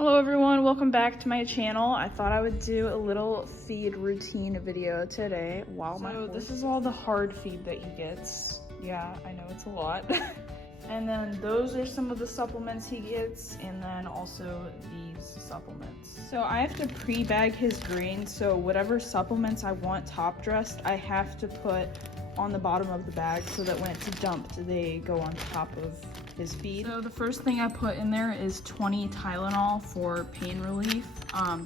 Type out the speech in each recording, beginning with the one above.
Hello everyone, welcome back to my channel. I thought I would do a little feed routine video today this is all the hard feed that he gets. Yeah, I know it's a lot. And then those are some of the supplements he gets, and then also these supplements. So I have to pre-bag his grain, so whatever supplements I want top dressed, I have to put on the bottom of the bag so that when it's dumped, they go on top of his feed. So the first thing I put in there is 20 Tylenol for pain relief.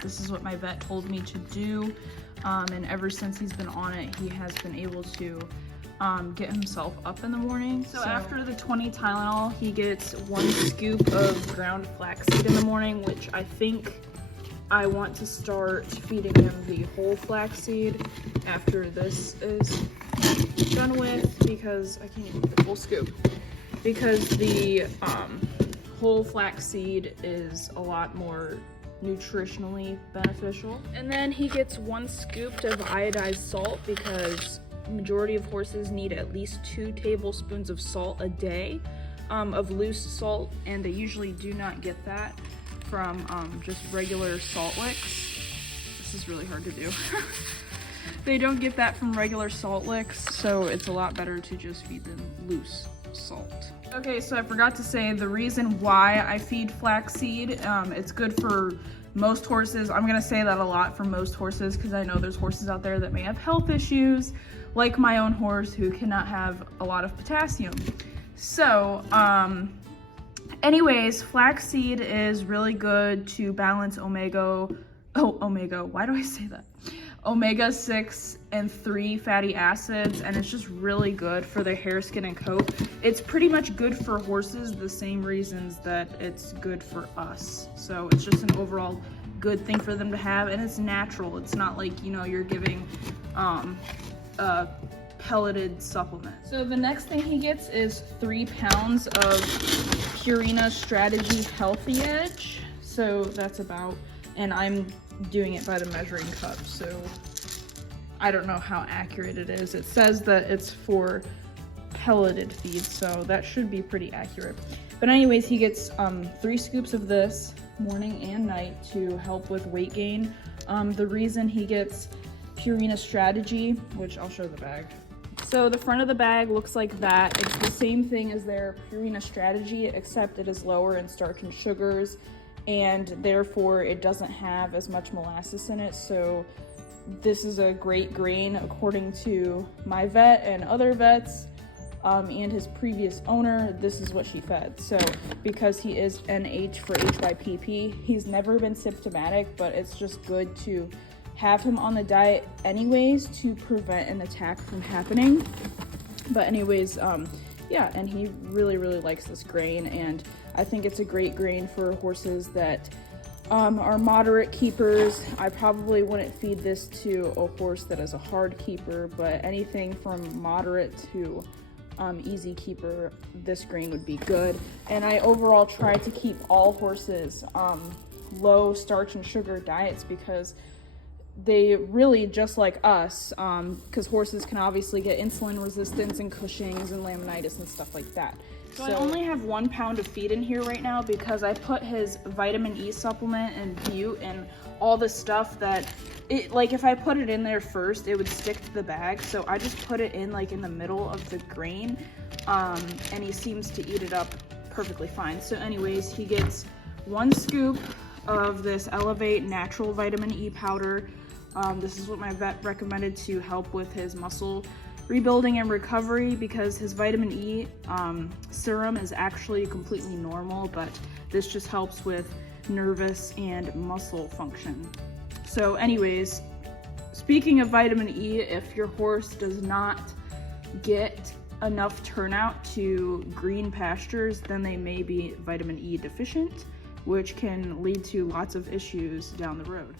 This is what my vet told me to do, and ever since he's been on it, he has been able to get himself up in the morning. So after the 20 Tylenol, he gets 1 scoop of ground flaxseed in the morning, which I think I want to start feeding him the whole flaxseed after this is done with, because I can't even get the full scoop, because the whole flaxseed is a lot more nutritionally beneficial. And then he gets 1 scoop of iodized salt, because majority of horses need at least 2 tablespoons of salt a day of loose salt, and they usually do not get that from just regular salt licks. This is really hard to do. They don't get that from regular salt licks, so it's a lot better to just feed them loose salt. Okay, so I forgot to say the reason why I feed flaxseed. It's good for most horses. I'm gonna say that a lot for most horses because I know there's horses out there that may have health issues, like my own horse, who cannot have a lot of potassium. So, anyways, flaxseed is really good to balance why do I say that? Omega-6 and 3 fatty acids, and it's just really good for their hair, skin, and coat. It's pretty much good for horses the same reasons that it's good for us. So it's just an overall good thing for them to have, and it's natural. It's not like, you know, you're giving a pelleted supplement. So the next thing he gets is 3 pounds of Purina Strategy Healthy Edge. So that's about, and I'm doing it by the measuring cup, so I don't know how accurate it is. It says that it's for pelleted feed, so that should be pretty accurate. But anyways, he gets 3 scoops of this morning and night to help with weight gain. The reason he gets Purina Strategy, which I'll show the bag. So the front of the bag looks like that. It's the same thing as their Purina Strategy, except it is lower in starch and sugars, and therefore it doesn't have as much molasses in it. So this is a great grain according to my vet and other vets, and his previous owner. This is what she fed. So because he is NH for HYPP, he's never been symptomatic, but it's just good to have him on the diet anyways to prevent an attack from happening. But anyways, yeah, and he really likes this grain, and I think it's a great grain for horses that are moderate keepers. I probably wouldn't feed this to a horse that is a hard keeper, but anything from moderate to easy keeper, this grain would be good. And I overall try to keep all horses low starch and sugar diets, because they really, just like us, because horses can obviously get insulin resistance and Cushing's and laminitis and stuff like that. So I only have 1 pound of feed in here right now because I put his vitamin E supplement and butte and all the stuff that, like if I put it in there first, it would stick to the bag. So I just put it in like in the middle of the grain, and he seems to eat it up perfectly fine. So anyways, he gets 1 scoop of this Elevate Natural Vitamin E powder. This is what my vet recommended to help with his muscle rebuilding and recovery, because his vitamin E serum is actually completely normal, but this just helps with nervous and muscle function. So anyways, speaking of vitamin E, if your horse does not get enough turnout to green pastures, then they may be vitamin E deficient, which can lead to lots of issues down the road.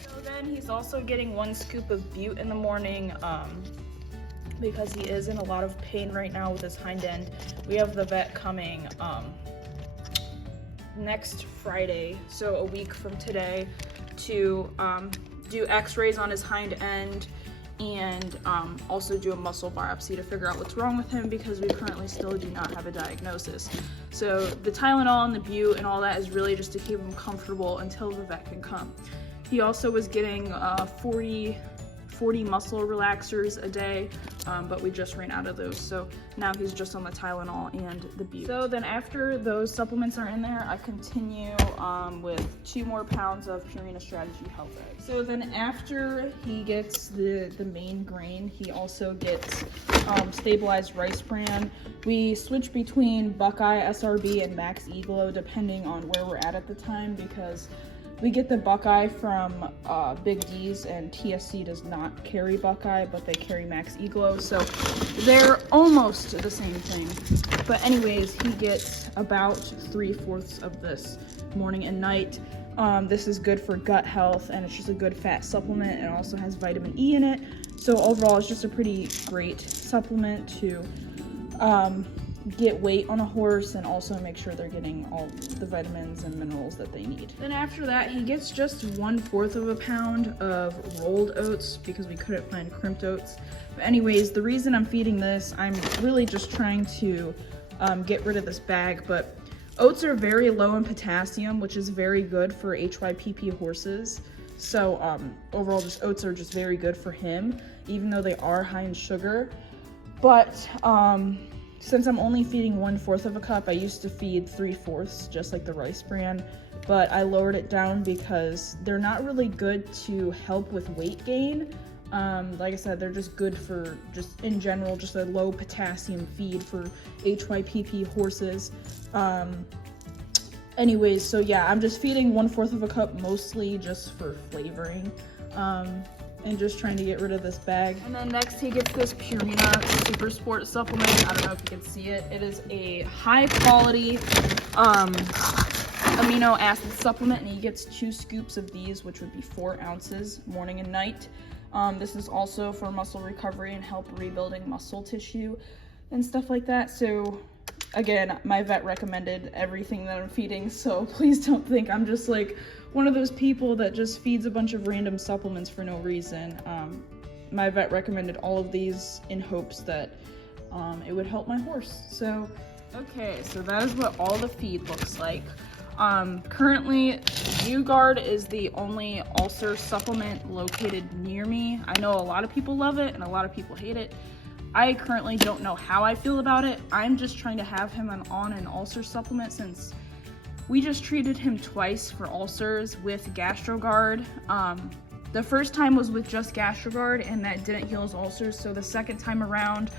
So then he's also getting 1 scoop of butte in the morning, because he is in a lot of pain right now with his hind end. We have the vet coming next Friday, so a week from today, to do x-rays on his hind end and also do a muscle biopsy to figure out what's wrong with him, because we currently still do not have a diagnosis. So the Tylenol and the Bute and all that is really just to keep him comfortable until the vet can come. He also was getting 40 muscle relaxers a day, but we just ran out of those, so now he's just on the Tylenol and the Bute. So then after those supplements are in there, I continue with 2 more pounds of Purina Strategy Health Eggs. So then after he gets the main grain, he also gets stabilized rice bran. We switch between Buckeye, SRB, and Max E-Glow depending on where we're at the time, because we get the Buckeye from Big D's, and TSC does not carry Buckeye, but they carry Max E-Glow, so they're almost the same thing. But anyways, he gets about 3/4 of this morning and night. This is good for gut health, and it's just a good fat supplement. It also has vitamin E in it, so overall it's just a pretty great supplement to get weight on a horse and also make sure they're getting all the vitamins and minerals that they need. Then after that, he gets just 1/4 of a pound of rolled oats because we couldn't find crimped oats. But anyways, the reason I'm feeding this, I'm really just trying to get rid of this bag, but oats are very low in potassium, which is very good for HYPP horses. So overall, just oats are just very good for him, even though they are high in sugar. But since I'm only feeding 1/4 of a cup, I used to feed 3/4, just like the rice bran, but I lowered it down because they're not really good to help with weight gain. Like I said, they're just good for, just in general, just a low potassium feed for HYPP horses. Anyways, so yeah, I'm just feeding 1/4 of a cup, mostly just for flavoring. And just trying to get rid of this bag. And then next he gets this Purina Super Sport supplement. I don't know if you can see it. It is a high quality amino acid supplement, and he gets 2 scoops of these, which would be 4 ounces morning and night. This is also for muscle recovery and help rebuilding muscle tissue and stuff like that. So again, my vet recommended everything that I'm feeding, so please don't think I'm just like one of those people that just feeds a bunch of random supplements for no reason. My vet recommended all of these in hopes that it would help my horse. So, okay, so that is what all the feed looks like. Currently, UGuard is the only ulcer supplement located near me. I know a lot of people love it and a lot of people hate it. I currently don't know how I feel about it. I'm just trying to have him on an ulcer supplement since we just treated him twice for ulcers with GastroGuard. The first time was with just GastroGuard and that didn't heal his ulcers. So the second time around,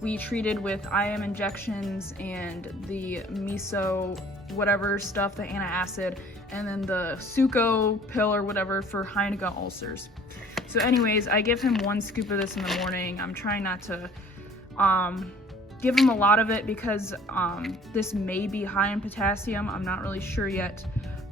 we treated with IM injections and the miso, whatever stuff, the antacid, and then the Suco pill or whatever for high gut ulcers. So anyways, I give him 1 scoop of this in the morning. I'm trying not to give him a lot of it because this may be high in potassium. I'm not really sure yet,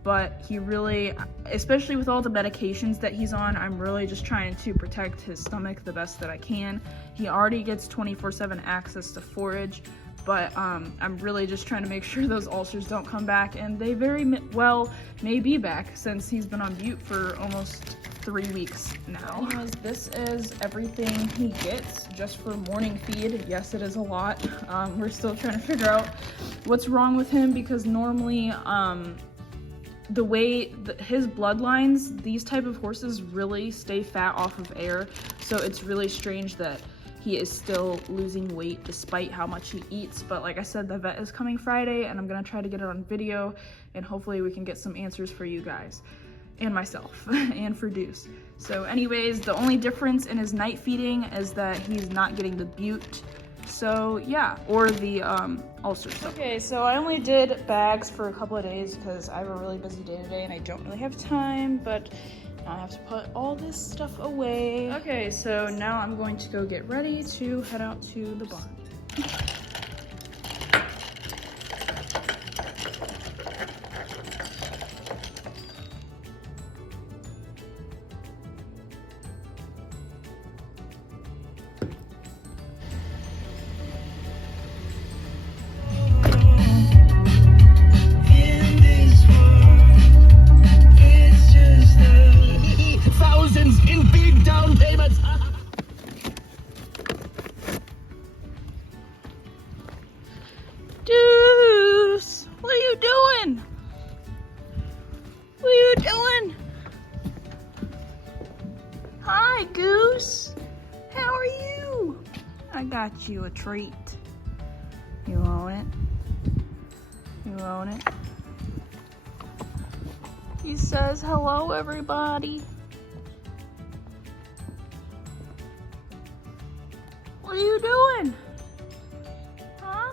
but he really, especially with all the medications that he's on, I'm really just trying to protect his stomach the best that I can. He already gets 24/7 access to forage, but I'm really just trying to make sure those ulcers don't come back, and they very well may be back since he's been on Bute for almost 3 weeks now. Anyways, this is everything he gets just for morning feed. Yes, it is a lot. We're still trying to figure out what's wrong with him because normally the way his bloodlines, these type of horses really stay fat off of air, so it's really strange that he is still losing weight despite how much he eats. But like I said, the vet is coming Friday and I'm gonna try to get it on video and hopefully we can get some answers for you guys and myself and for Deuce. So anyways, the only difference in his night feeding is that he's not getting the Bute. So yeah, or the ulcer stuff. Okay, so I only did bags for a couple of days because I have a really busy day today and I don't really have time, but now I have to put all this stuff away. Okay, so now I'm going to go get ready to head out to the barn. got you a treat. You want it? You want it? He says, hello, everybody. What are you doing? Huh?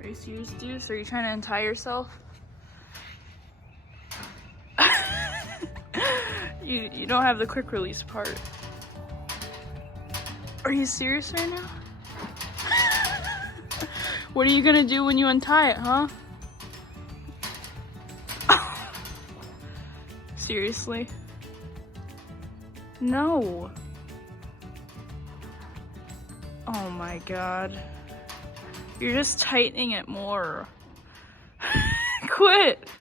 Are you serious, Deuce? Are you trying to untie yourself? You don't have the quick release part. Are you serious right now? What are you gonna do when you untie it, huh? Seriously? No. Oh my god. You're just tightening it more. Quit.